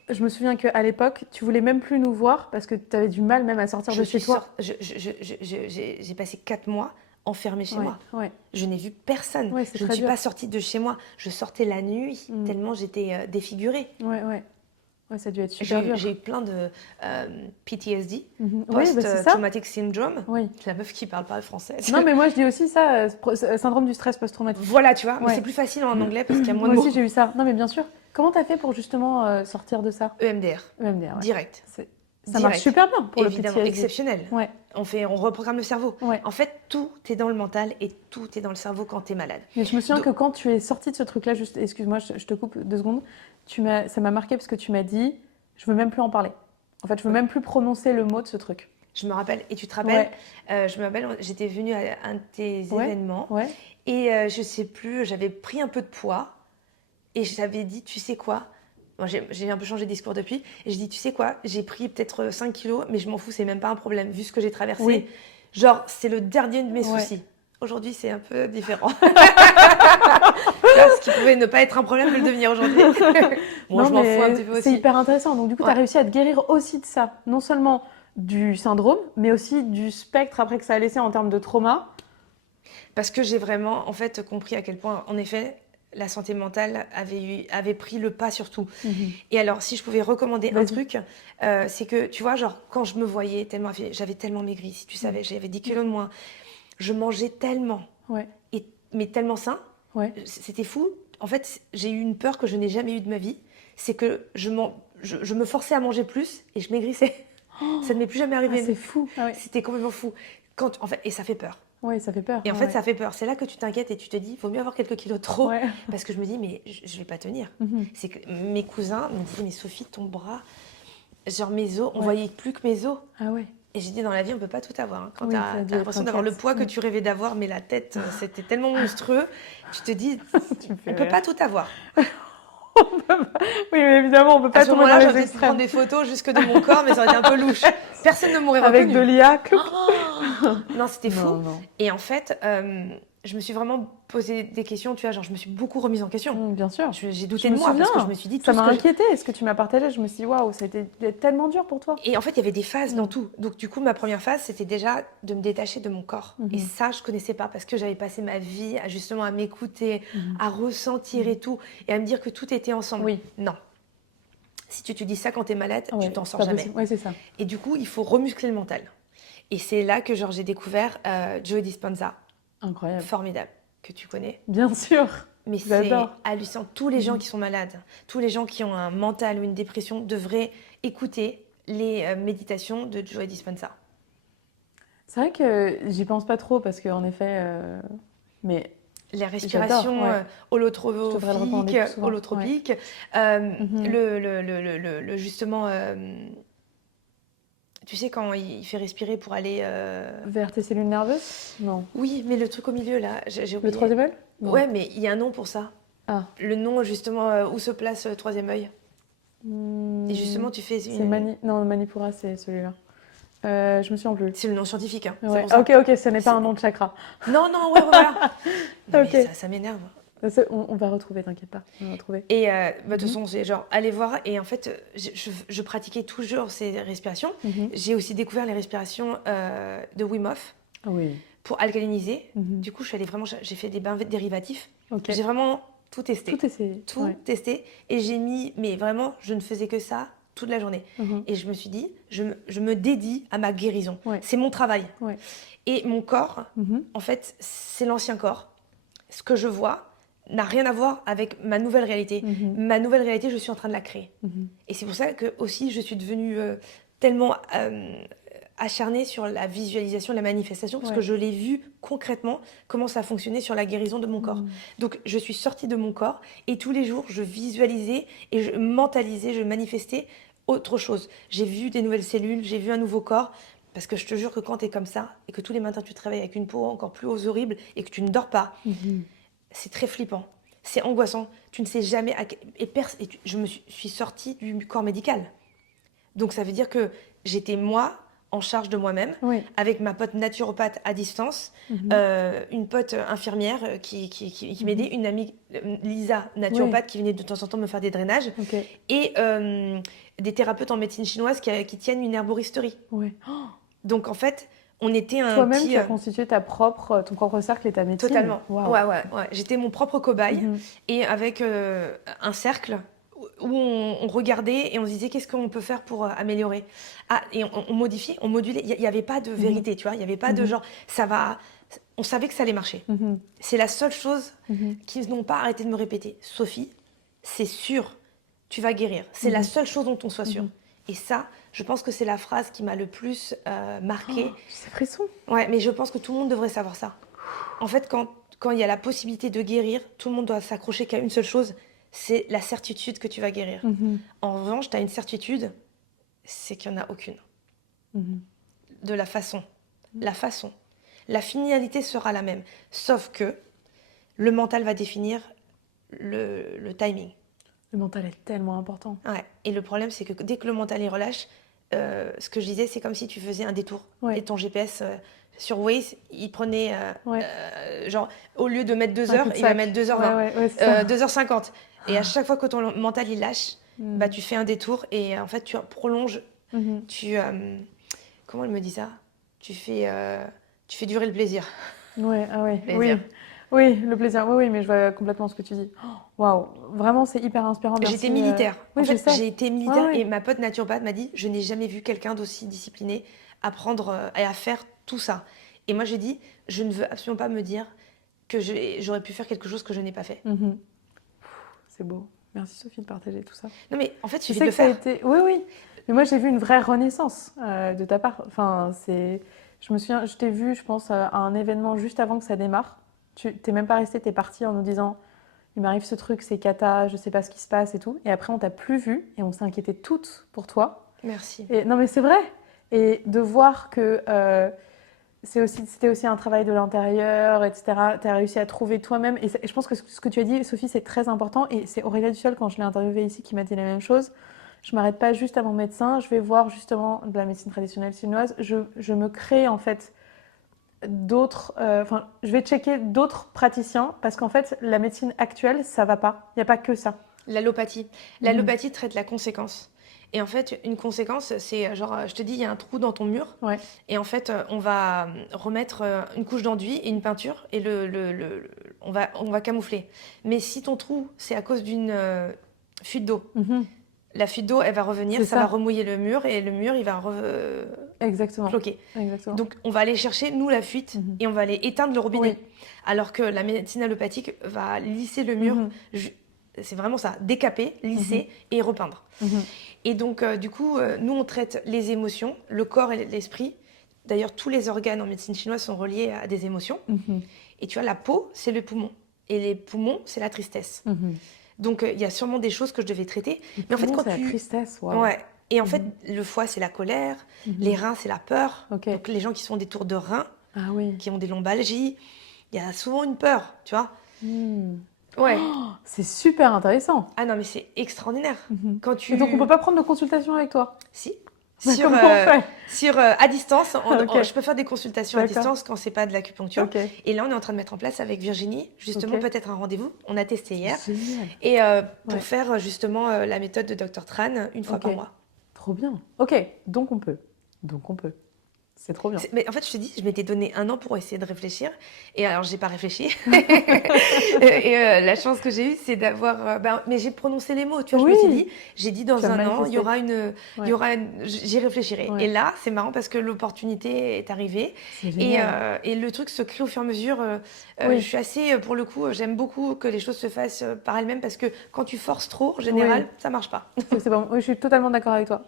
Je me souviens qu'à l'époque, tu voulais même plus nous voir parce que tu avais du mal même à sortir de chez toi. J'ai passé 4 mois enfermée chez moi. Je n'ai vu personne. Je ne suis pas sortie de chez moi. Je sortais la nuit tellement j'étais défigurée. Ça a dû être super dur. J'ai eu plein de PTSD, Post-Traumatic Syndrome. La meuf qui parle pas français. Non, mais moi je dis aussi ça, syndrome du stress post-traumatique. Voilà, tu vois, mais c'est plus facile en anglais parce qu'il y a moins de mots. Moi aussi j'ai eu ça. Non, mais bien sûr. Comment t'as fait pour justement sortir de ça? EMDR. Direct. Ça marche super bien pour évidemment, le PTSD. Exceptionnel. On reprogramme le cerveau. En fait, tout est dans le mental et tout est dans le cerveau quand tu es malade. Mais je me souviens que quand tu es sortie de ce truc-là, juste, excuse-moi, je te coupe 2 secondes, ça m'a marqué parce que tu m'as dit, je veux même plus en parler. En fait, je veux même plus prononcer le mot de ce truc. Je me rappelle, et tu te rappelles, je me rappelle, j'étais venue à un de tes événements et je sais plus, j'avais pris un peu de poids et j'avais dit, tu sais quoi? Bon, j'ai un peu changé de discours depuis. Et je dis, tu sais quoi, j'ai pris peut-être 5 kilos, mais je m'en fous, c'est même pas un problème, vu ce que j'ai traversé. Genre, c'est le dernier de mes soucis. Aujourd'hui, c'est un peu différent. Là, ce qui pouvait ne pas être un problème peut le devenir aujourd'hui. Bon, je m'en fous un petit peu aussi. C'est hyper intéressant. Donc, du coup, tu as réussi à te guérir aussi de ça. Non seulement du syndrome, mais aussi du spectre après que ça a laissé en termes de trauma. Parce que j'ai vraiment, en fait, compris à quel point, en effet, la santé mentale avait pris le pas sur tout. Et alors, si je pouvais recommander un truc, c'est que, tu vois, genre, quand je me voyais tellement, j'avais tellement maigri, si tu savais, j'avais 10 kilos de moins. Je mangeais tellement, mais tellement sain. C'était fou. En fait, j'ai eu une peur que je n'ai jamais eue de ma vie. C'est que je me forçais à manger plus et je maigrissais. Ça ne m'est plus jamais arrivé. C'est fou. C'était complètement fou. En fait, et ça fait peur. Oui, ça fait peur. Et en fait, ça fait peur. C'est là que tu t'inquiètes et tu te dis, il vaut mieux avoir quelques kilos trop. Parce que je me dis, mais je vais pas tenir. C'est que mes cousins me disaient, mais Sophie, ton bras, genre mes os, on voyait plus que mes os. Et j'ai dit, dans la vie, on peut pas tout avoir. Quand tu as l'impression d'avoir le poids que tu rêvais d'avoir, mais la tête, c'était tellement monstrueux, tu te dis, on peut pas tout avoir. Oui, mais évidemment, on peut pas à ce moment-là, j'aurais pu prendre des photos jusque de mon corps, mais ça aurait été un peu louche. Personne ne m'aurait reconnu. Avec de l'IA. Non, c'était fou. Non. Et en fait, je me suis vraiment posé des questions, tu vois, genre je me suis beaucoup remise en question. Bien sûr. J'ai douté de moi parce que je me suis dit... Ça m'a inquiété, ce que tu m'as partagé, je me suis dit, waouh, ça a été tellement dur pour toi. Et en fait, il y avait des phases dans tout. Donc du coup, ma première phase, c'était déjà de me détacher de mon corps. Et ça, je connaissais pas parce que j'avais passé ma vie justement à m'écouter, à ressentir et tout, et à me dire que tout était ensemble. Non. Si tu te dis ça quand tu es malade, tu t'en sors jamais. C'est ça. Et du coup, il faut remuscler le mental. Et c'est là que j'ai découvert Joe Dispenza. Incroyable. Formidable. Que tu connais. Bien sûr. Mais c'est hallucinant. Tous les gens qui sont malades, tous les gens qui ont un mental ou une dépression devraient écouter les méditations de Joe Dispenza. C'est vrai que j'y pense pas trop parce qu'en effet, mais les respirations holotropiques, le justement, tu sais quand il fait respirer pour aller vers tes cellules nerveuses? Non. Oui, mais le truc au milieu là, j'ai oublié. Le troisième œil? Ouais, mais il y a un nom pour ça. Le nom justement où se place le troisième œil. Et justement, tu fais une... Non, Manipura, c'est celui-là. Je me souviens plus. C'est le nom scientifique. Hein. Ouais. Ok, ce n'est pas un nom de chakra. Non, voilà. Non, mais ça m'énerve. On va retrouver, t'inquiète pas. On va retrouver. Et de toute façon, c'est genre, allez voir. Et en fait, je pratiquais toujours ces respirations. J'ai aussi découvert les respirations de Wim Hof pour alcaliniser. Du coup, j'ai fait des bains dérivatifs. J'ai vraiment tout testé. Tout testé. Testé. Et j'ai mis, mais vraiment, je ne faisais que ça toute la journée. Mhm. Et je me suis dit, je me dédie à ma guérison. Ouais. C'est mon travail. Ouais. Et mon corps, Mhm. en fait, c'est l'ancien corps. Ce que je vois n'a rien à voir avec ma nouvelle réalité. Mhm. Ma nouvelle réalité, je suis en train de la créer. Mhm. Et c'est pour ça que aussi je suis devenue tellement acharnée sur la visualisation, la manifestation, parce Ouais. que je l'ai vu concrètement comment ça fonctionnait sur la guérison de mon corps. Donc je suis sortie de mon corps et tous les jours je visualisais et je mentalisais, je manifestais autre chose. J'ai vu des nouvelles cellules, j'ai vu un nouveau corps. Parce que je te jure que quand tu es comme ça et que tous les matins tu te réveilles avec une peau encore plus horrible et que tu ne dors pas, Mhm. c'est très flippant. C'est angoissant. Tu ne sais jamais. Je me suis sortie du corps médical. Donc ça veut dire que j'étais moi en charge de moi-même, Oui. avec ma pote naturopathe à distance, Mhm. une pote infirmière qui Mhm. m'aidait, une amie, Lisa, naturopathe, qui venait de temps en temps me faire des drainages, Ok. et des thérapeutes en médecine chinoise qui tiennent une herboristerie. Ouais. Oh, Donc en fait, on était un toi-même, petit... tu as constitué ton propre cercle et ta médecine. Totalement. Waouh. Ouais. J'étais mon propre cobaye Mhm. et avec un cercle où on regardait et on se disait qu'est-ce qu'on peut faire pour améliorer. Ah, et on modifiait, on modulait. Il n'y avait pas de vérité, tu vois. Il n'y avait pas de Mhm. genre, ça va... On savait que ça allait marcher. Mhm. C'est la seule chose Mhm. qu'ils n'ont pas arrêté de me répéter. Sophie, c'est sûr, tu vas guérir. C'est la seule chose dont on soit sûr. Mhm. Et ça, je pense que c'est la phrase qui m'a le plus marquée. Oh, c'est frisson. Ouais, mais je pense que tout le monde devrait savoir ça. En fait, quand il y a la possibilité de guérir, tout le monde doit s'accrocher qu'à une seule chose, c'est la certitude que tu vas guérir. Mhm. En revanche, tu as une certitude, c'est qu'il n'y en a aucune. Mhm. De la façon. La façon. La finalité sera la même. Sauf que le mental va définir le timing. Le mental est tellement important. Ouais. Et le problème, c'est que dès que le mental y relâche, ce que je disais, c'est comme si tu faisais un détour. Ouais. Et ton GPS sur Waze, il prenait, Ouais. genre, au lieu de mettre 2 Un heures, il va cul-de-sac. mettre 2h20, Ouais, c'est ça. 2h50. Et à chaque fois que ton mental il lâche, Mm. bah, tu fais un détour et en fait, tu prolonges. Mhm. Comment elle me dit ça? Tu fais durer le plaisir. Ouais, ah ouais, Plaisir. oui. Oui, le plaisir. Oui, mais je vois complètement ce que tu dis. Oh, waouh, vraiment, c'est hyper inspirant. Merci. J'étais militaire. Oui, En je fait, sais. j'ai été militaire Ouais. et ma pote naturopathe m'a dit je n'ai jamais vu quelqu'un d'aussi discipliné à prendre et à faire tout ça. Et moi, j'ai dit je ne veux absolument pas me dire que j'aurais pu faire quelque chose que je n'ai pas fait. Mhm. C'est beau. Merci Sophie de partager tout ça. Non, mais en fait, il Je suffit sais de que le ça a faire. été. Oui, oui. Mais moi, j'ai vu une vraie renaissance de ta part. Enfin, c'est. Je me souviens, je t'ai vu, je pense, à un événement juste avant que ça démarre. Tu t'es même pas resté, t'es parti en nous disant il m'arrive ce truc, c'est cata, je sais pas ce qui se passe et tout. Et après, on t'a plus vu et on s'est inquiété toutes pour toi. Merci. Et non, mais c'est vrai. Et de voir que c'était aussi un travail de l'intérieur, etc. Tu as réussi à trouver toi-même. Et je pense que ce que tu as dit, Sophie, c'est très important. Et c'est Aurélia Dussol, quand je l'ai interviewée ici, qui m'a dit la même chose. Je m'arrête pas juste à mon médecin, je vais voir justement de la médecine traditionnelle chinoise. Je me crée en fait d'autres. Enfin, je vais checker d'autres praticiens parce qu'en fait, la médecine actuelle, ça va pas. Il n'y a pas que ça. L'allopathie. L'allopathie traite la conséquence. Et en fait, une conséquence, c'est genre, je te dis, il y a un trou dans ton mur. Ouais. Et en fait, on va remettre une couche d'enduit et une peinture et on va camoufler. Mais si ton trou, c'est à cause d'une fuite d'eau, la fuite d'eau, elle va revenir, C'est ça va remouiller le mur et le mur, il va Exactement. cloquer. Exactement. Donc, on va aller chercher, nous, la fuite et on va aller éteindre le robinet. Oui. Alors que la médecine allopathique va lisser le mur. C'est vraiment ça, décaper, lisser et repeindre. Et donc, du coup, nous, on traite les émotions, le corps et l'esprit. D'ailleurs, tous les organes en médecine chinoise sont reliés à des émotions. Et tu vois, la peau, c'est le poumon. Et les poumons, c'est la tristesse. Donc, il y a sûrement des choses que je devais traiter. Mais en fait, quand c'est la tristesse, waouh. Ouais. Et en fait, le foie, c'est la colère. Les reins, c'est la peur. Okay. Donc, les gens qui sont des tours de reins, oui. qui ont des lombalgies, il y a souvent une peur, tu vois. Ouais. Oh, c'est super intéressant. Ah non, mais c'est extraordinaire. Quand tu... Et donc, on peut pas prendre de consultation avec toi? Si. À distance, je peux faire des consultations à distance quand c'est pas de l'acupuncture. Et là, on est en train de mettre en place avec Virginie, justement, peut-être un rendez-vous. On a testé hier. Génial. Et pour faire justement la méthode de Dr Tran une fois par mois. Trop bien. Ok, donc on peut. C'est trop bien. Mais en fait, je te dis, je m'étais donné 1 an pour essayer de réfléchir. Et alors, j'ai pas réfléchi. La chance que j'ai eue, c'est d'avoir. Mais j'ai prononcé les mots. Tu vois, je me suis dit, j'ai dit dans Tu as 1 an, manifesté. j'y réfléchirai. Ouais. Et là, c'est marrant parce que l'opportunité est arrivée. C'est génial. Et le truc se crée au fur et à mesure. Oui. Je suis assez, pour le coup, j'aime beaucoup que les choses se fassent par elles-mêmes parce que quand tu forces trop, en général, ça marche pas. C'est bon. Oui, je suis totalement d'accord avec toi.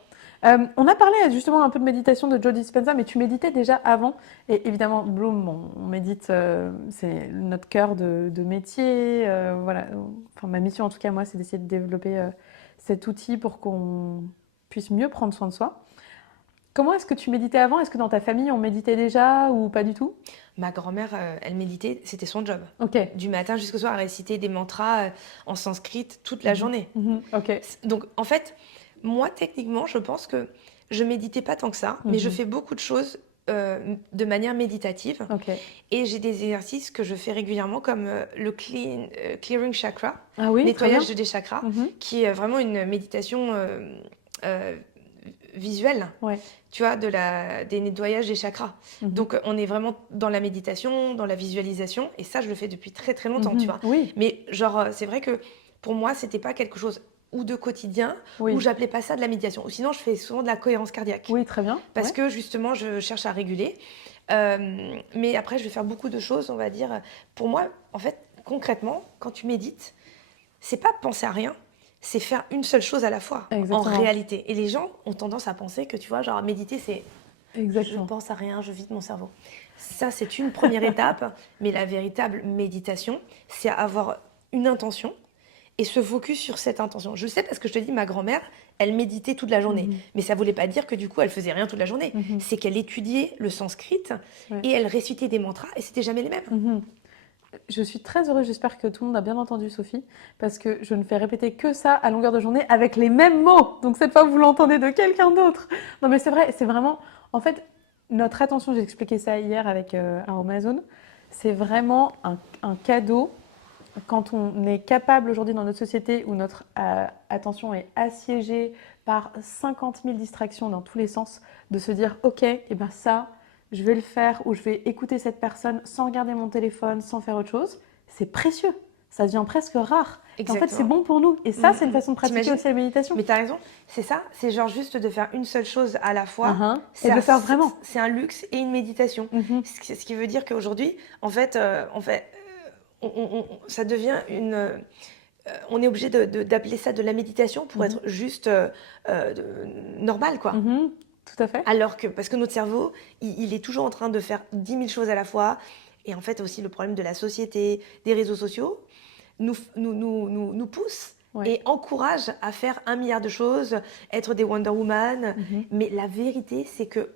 On a parlé justement un peu de méditation de Joe Dispenza, mais tu méditais déjà avant. Et évidemment, Bloom, on médite, c'est notre cœur de métier. Voilà. Enfin, ma mission, en tout cas, moi, c'est d'essayer de développer cet outil pour qu'on puisse mieux prendre soin de soi. Comment est-ce que tu méditais avant? Est-ce que dans ta famille, on méditait déjà ou pas du tout? Ma grand-mère, elle méditait, c'était son job. Ok. Du matin jusqu'au soir, elle récitait des mantras en sanskrit toute la journée. Ok. Donc, en fait, moi, techniquement, je pense que je méditais pas tant que ça, mais je fais beaucoup de choses de manière méditative. Ok. Et j'ai des exercices que je fais régulièrement, comme le clearing chakra, Ah oui, nettoyage des chakras, Mhm. qui est vraiment une méditation visuelle, Ouais. tu vois, des nettoyages des chakras. Donc, on est vraiment dans la méditation, dans la visualisation, et ça, je le fais depuis très, très longtemps, tu vois. Oui. Mais genre, c'est vrai que pour moi, c'était pas quelque chose ou de quotidien, Oui. ou j'appelais pas ça de la méditation. Ou sinon, je fais souvent de la cohérence cardiaque. Oui, très bien. Parce que, justement, je cherche à réguler. Mais après, je vais faire beaucoup de choses, on va dire. Pour moi, en fait, concrètement, quand tu médites, c'est pas penser à rien, c'est faire une seule chose à la fois, Exactement. en réalité. Et les gens ont tendance à penser que, tu vois, genre, méditer, c'est Exactement. je pense à rien, je vide mon cerveau. Ça, c'est une première étape, mais la véritable méditation, c'est avoir une intention et se focus sur cette intention. Je sais parce que je te dis, ma grand-mère, elle méditait toute la journée. Mais ça ne voulait pas dire que du coup, elle faisait rien toute la journée. C'est qu'elle étudiait le sanskrit et elle récitait des mantras et c'était jamais les mêmes. Je suis très heureuse, j'espère que tout le monde a bien entendu Sophie, parce que je ne fais répéter que ça à longueur de journée avec les mêmes mots. Donc cette fois, vous l'entendez de quelqu'un d'autre. Non mais c'est vrai, c'est vraiment... En fait, notre attention, j'ai expliqué ça hier avec Amazon, c'est vraiment un cadeau quand on est capable aujourd'hui dans notre société où notre attention est assiégée par 50 000 distractions dans tous les sens, de se dire ok, et ben ça, je vais le faire ou je vais écouter cette personne sans regarder mon téléphone, sans faire autre chose, c'est précieux. Ça devient presque rare. Et en fait, c'est bon pour nous. Et ça, c'est une façon de pratiquer aussi la méditation. Mais t'as raison, c'est ça. C'est genre juste de faire une seule chose à la fois. Et de le faire vraiment. C'est un luxe et une méditation. Ce qui veut dire qu'aujourd'hui, en fait, ça devient une... on est obligé d'appeler ça de la méditation pour être juste normal, quoi. Tout à fait. Alors que, parce que notre cerveau, il est toujours en train de faire 10 000 choses à la fois. Et en fait, aussi le problème de la société, des réseaux sociaux, nous pousse et encourage à faire 1 milliard de choses, être des Wonder Woman. Mais la vérité, c'est que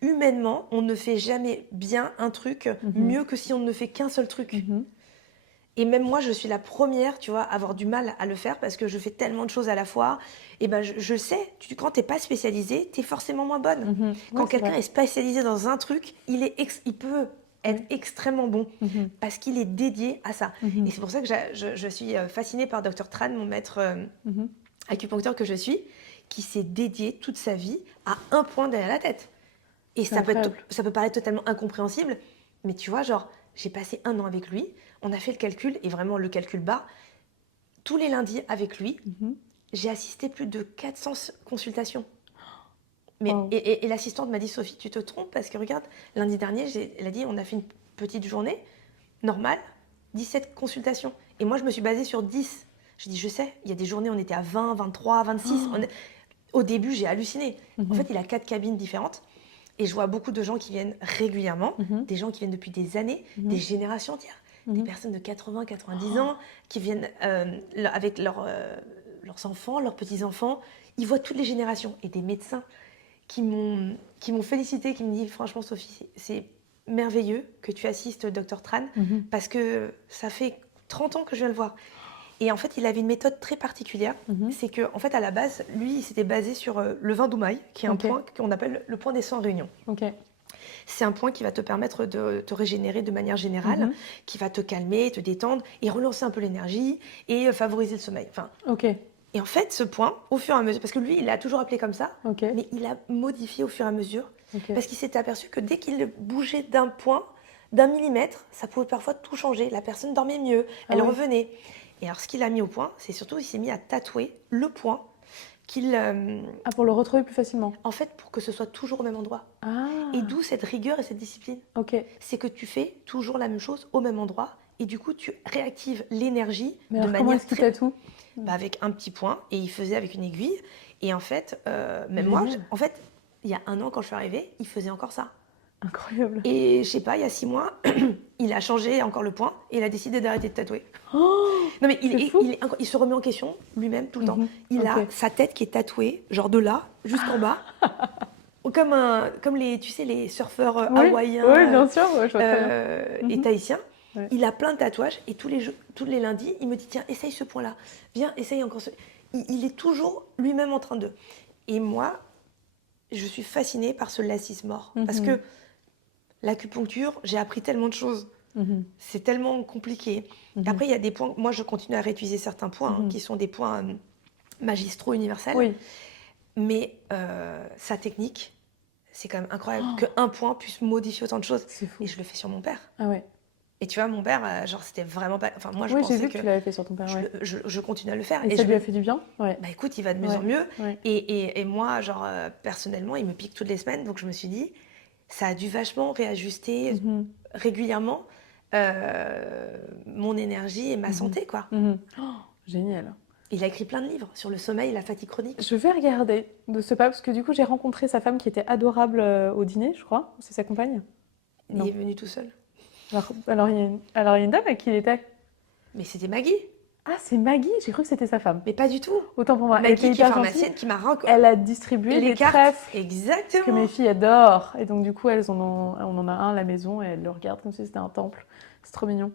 humainement, on ne fait jamais bien un truc mieux que si on ne fait qu'un seul truc. Et même moi, je suis la première, tu vois, à avoir du mal à le faire parce que je fais tellement de choses à la fois. Et ben, je sais, quand t'es pas spécialisée, t'es forcément moins bonne. Quand quelqu'un est spécialisé dans un truc, il peut être extrêmement bon parce qu'il est dédié à ça. Et c'est pour ça que je suis fascinée par Dr. Tran, mon maître acupuncteur que je suis, qui s'est dédié toute sa vie à un point derrière la tête. Et ça peut paraître totalement incompréhensible, mais tu vois, genre, j'ai passé 1 an avec lui, on a fait le calcul, et vraiment le calcul bas, tous les lundis avec lui, j'ai assisté plus de 400 consultations. Mais, et l'assistante m'a dit, Sophie, tu te trompes, parce que regarde, lundi dernier, elle a dit, on a fait une petite journée, normale, 17 consultations. Et moi, je me suis basée sur 10. J'ai dit, je sais, il y a des journées, on était à 20, 23, 26. Au début, j'ai halluciné. En fait, il a 4 cabines différentes. Et je vois beaucoup de gens qui viennent régulièrement, des gens qui viennent depuis des années, des générations entières, des personnes de 80, 90 ans qui viennent avec leurs enfants, leurs petits-enfants. Ils voient toutes les générations. Et des médecins qui m'ont félicité, qui me disent franchement, Sophie, c'est merveilleux que tu assistes Dr. Tran parce que ça fait 30 ans que je viens le voir. Et en fait, il avait une méthode très particulière. C'est qu'en fait, à la base, lui, il s'était basé sur le vin d'Oumaï, qui est un point qu'on appelle le point des 100 réunions. C'est un point qui va te permettre de te régénérer de manière générale, qui va te calmer, te détendre et relancer un peu l'énergie et favoriser le sommeil. Enfin, et en fait, ce point, au fur et à mesure, parce que lui, il l'a toujours appelé comme ça, mais il a modifié au fur et à mesure Ok. Parce qu'il s'était aperçu que dès qu'il bougeait d'un point, d'un millimètre, ça pouvait parfois tout changer. La personne dormait mieux, Ah elle oui. revenait. Et alors, ce qu'il a mis au point, c'est surtout, il s'est mis à tatouer le point qu'il... Ah, pour le retrouver plus facilement. en fait, pour que ce soit toujours au même endroit. Et Ah, d'où cette rigueur et cette discipline. ok. C'est que tu fais toujours la même chose au même endroit. Et du coup, tu réactives l'énergie Mais de alors, comment manière est-ce qu'il très... tatoue? avec un petit point. Et il faisait avec une aiguille. Et en fait, même moi, Génial. en fait, il y a 1 an, quand je suis arrivée, il faisait encore ça. Incroyable. Et je sais pas, il y a 6 mois, il a changé encore le point et il a décidé d'arrêter de tatouer. Oh, Non mais c'est fou. il se remet en question lui-même tout le temps. Mhm. Il a Ok. sa tête qui est tatouée, genre de là jusqu'en bas, comme les, tu sais, les surfeurs Oui, hawaïens oui, bien sûr, ouais, je vois très bien. et Mhm. tahitiens. Ouais. Il a plein de tatouages et tous les lundis, il me dit tiens, essaye ce point-là, viens, essaye encore ce. Il est toujours lui-même en train de. Et moi, je suis fascinée par ce lacisme mort parce Mhm. que l'acupuncture, j'ai appris tellement de choses. Mhm. C'est tellement compliqué. Mhm. Après, il y a des points, moi je continue à réutiliser certains points Mhm. qui sont des points magistraux universels, Oui. mais sa technique, c'est quand même incroyable Oh, qu'un point puisse modifier autant de choses. c'est fou. Et je le fais sur mon père. Ah ouais. Et tu vois, mon père, genre c'était vraiment pas... Enfin, moi je Oui, j'ai pensais vu que que tu l'avais fait sur ton père, ouais. je continue à le faire. Et Et ça je lui me a fait du bien? Ouais. bah écoute, il va de mieux Ouais. en mieux. Ouais. Et moi, genre, personnellement, il me pique toutes les semaines. Donc je me suis dit, ça a dû vachement réajuster Mhm. régulièrement mon énergie et ma Mhm. santé, quoi. Mhm. Oh, génial. Il a écrit plein de livres sur le sommeil et la fatigue chronique. Je vais regarder de ce pas, parce que du coup, j'ai rencontré sa femme qui était adorable au dîner, je crois. C'est sa compagne? Il Non. est venu tout seul. Alors, il y a une dame avec qui il était. Mais c'était Maggie. Ah, c'est Maggie, j'ai cru que c'était sa femme. Mais pas du tout. Autant pour moi. Elle Maggie était qui est hyper gentille. pharmacienne qui m'a rencontré Elle a distribué les des cartes. trèfles que Exactement. mes filles adorent. Et donc, du coup, on en a un à la maison et elles le regardent comme si c'était un temple. C'est trop mignon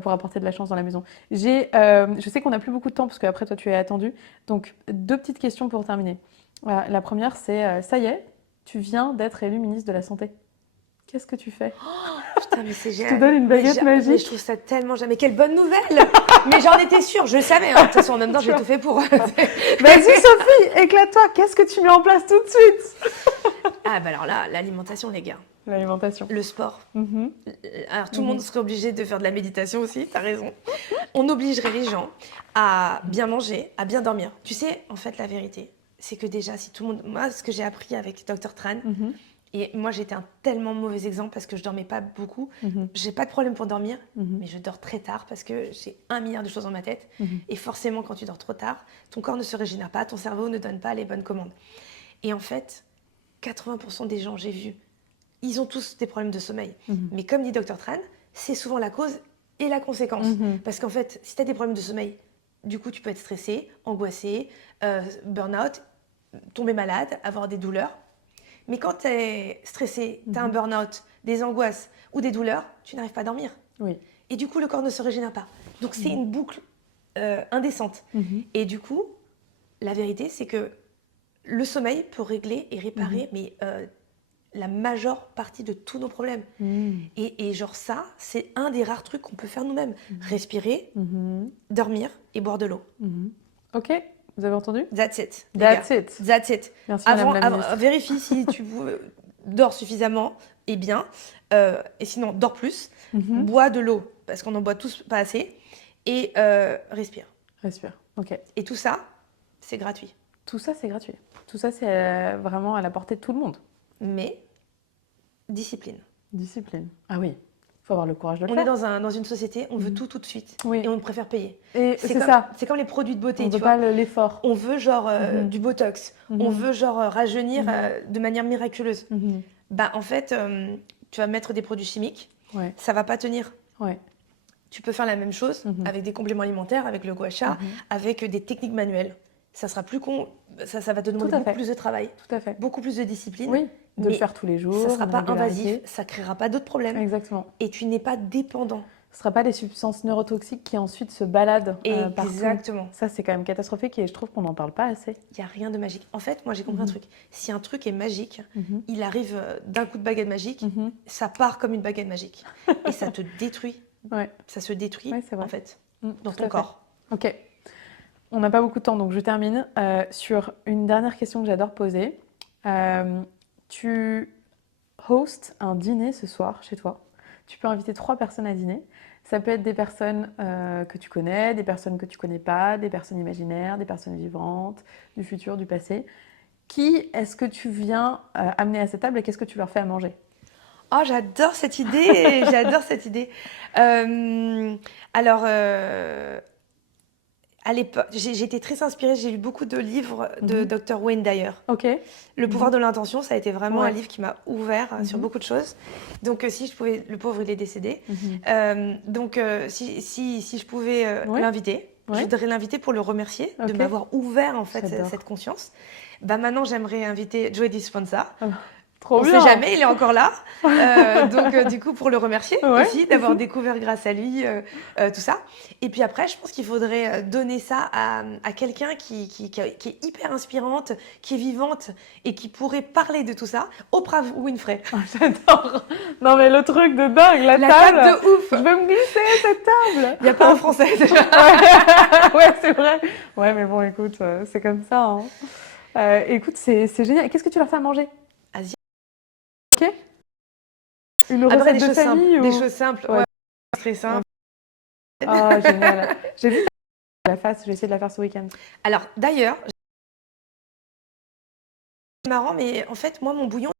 pour apporter de la chance dans la maison. Je sais qu'on n'a plus beaucoup de temps parce qu'après, toi, tu es attendu. Donc, 2 petites questions pour terminer. La première, c'est ça y est, tu viens d'être élu ministre de la Santé. Qu'est-ce que tu fais? Putain, mais c'est Je te génial. donne une baguette Mais magique. je trouve ça tellement jamais. Quelle bonne nouvelle. Mais j'en étais sûre, je le savais. Hein. De toute façon, en même temps, j'ai tout fait pour. Vas-y, Sophie, éclate-toi. Qu'est-ce que tu mets en place tout de suite? Ah, bah alors là, l'alimentation, les gars. L'alimentation. Le sport. Mhm. Alors, tout le monde serait obligé de faire de la méditation aussi, t'as raison. On obligerait les gens à bien manger, à bien dormir. Tu sais, en fait, la vérité, c'est que déjà, si tout le monde. Moi, ce que j'ai appris avec Dr. Tran, Mhm. et moi, j'étais un tellement mauvais exemple parce que je dormais pas beaucoup. Mhm. J'ai pas de problème pour dormir, Mhm. mais je dors très tard parce que j'ai 1 milliard de choses dans ma tête. Mhm. Et forcément, quand tu dors trop tard, ton corps ne se régénère pas, ton cerveau ne donne pas les bonnes commandes. Et en fait, 80% des gens, j'ai vu, ils ont tous des problèmes de sommeil. Mhm. Mais comme dit Dr. Tran, c'est souvent la cause et la conséquence. Mhm. Parce qu'en fait, si tu as des problèmes de sommeil, du coup, tu peux être stressé, angoissé, burn-out, tomber malade, avoir des douleurs. Mais quand tu es stressé, tu as un burn-out, des angoisses ou des douleurs, tu n'arrives pas à dormir. Oui. Et du coup, le corps ne se régénère pas. Donc, c'est une boucle indécente. Mhm. Et du coup, la vérité, c'est que le sommeil peut régler et réparer, mais la majeure partie de tous nos problèmes. Mhm. Et genre ça, c'est un des rares trucs qu'on peut faire nous-mêmes. Respirer, Mhm. dormir et boire de l'eau. Mhm. Ok, vous avez entendu? That's it. les That's gars. it. That's it. Merci, Madame la ministre. Vérifie si tu dors suffisamment et bien. Et sinon, dors plus. Mhm. Bois de l'eau, parce qu'on en boit tous pas assez. Et respire. Respire. Ok. Et tout ça, c'est gratuit. Tout ça, c'est gratuit. Tout ça, c'est vraiment à la portée de tout le monde. Mais discipline. Discipline. Ah oui, il faut avoir le courage de le On faire. est dans une société, on veut tout de suite. Oui. Et on préfère payer. Et c'est comme, ça. C'est comme les produits de beauté, On ne tu veut vois. pas l'effort. On veut genre du botox. On veut genre rajeunir de manière miraculeuse. Mhm. Bah en fait, tu vas mettre des produits chimiques. Ouais. Ça va pas tenir. Ouais. Tu peux faire la même chose avec des compléments alimentaires, avec le gua sha, avec des techniques manuelles. Ça sera plus ça va te demander Tout à beaucoup fait. plus de travail, Tout à fait. beaucoup plus de discipline. Oui, de mais le faire tous les jours. Ça sera une pas régularité. invasif, ça créera pas d'autres problèmes. Exactement. Et tu n'es pas dépendant. Ce ne sera pas les substances neurotoxiques qui ensuite se baladent partout. Exactement. Ça, c'est quand même catastrophique et je trouve qu'on n'en parle pas assez. Il n'y a rien de magique. En fait, moi, j'ai compris un truc. Si un truc est magique, Mhm. il arrive d'un coup de baguette magique, Mhm. ça part comme une baguette magique. Et ça te détruit. Ouais. Ça se détruit, Ouais, c'est vrai. en fait, Mm, dans tout ton à fait. corps. Ok. On n'a pas beaucoup de temps, donc je termine sur une dernière question que j'adore poser. Tu host un dîner ce soir chez toi. Tu peux inviter 3 personnes à dîner. Ça peut être des personnes que tu connais, des personnes que tu connais pas, des personnes imaginaires, des personnes vivantes, du futur, du passé. Qui est-ce que tu viens amener à cette table et qu'est-ce que tu leur fais à manger? Oh, j'adore cette idée, j'adore cette idée. Alors, à l'époque, j'ai été très inspirée, j'ai lu beaucoup de livres de Dr. Wayne Dyer. Ok. Le pouvoir de l'intention, ça a été vraiment un Ouais. livre qui m'a ouvert sur beaucoup de choses. Donc, si je pouvais, le pauvre, il est décédé. Donc, si je pouvais Ouais. l'inviter, je Ouais. voudrais l'inviter pour le remercier de Ok. m'avoir ouvert en fait J'adore. cette conscience. Bah, maintenant, j'aimerais inviter Joe Dispenza. Trop On bien. sait jamais, il est encore là. Donc, du coup, pour le remercier Ouais. aussi, d'avoir découvert grâce à lui tout ça. Et puis après, je pense qu'il faudrait donner ça à quelqu'un qui est hyper inspirante, qui est vivante et qui pourrait parler de tout ça. Oprah Winfrey. Oh, j'adore. Non mais le truc de dingue, la table de ouf. Je veux me glisser cette table. Il n'y a pas en français déjà. Ouais, c'est vrai. Ouais, mais bon, écoute, c'est comme ça. Hein. Écoute, c'est génial. Qu'est-ce que tu leur fais à manger? Asie. Ok. Une Après, recette des de choses famille simples. ou... Des choses simples. Ouais. Ouais, très simples. Ah, génial. J'ai vu la face, je vais essayer de la faire ce week-end. Alors, d'ailleurs, c'est marrant, mais en fait, moi, mon bouillon,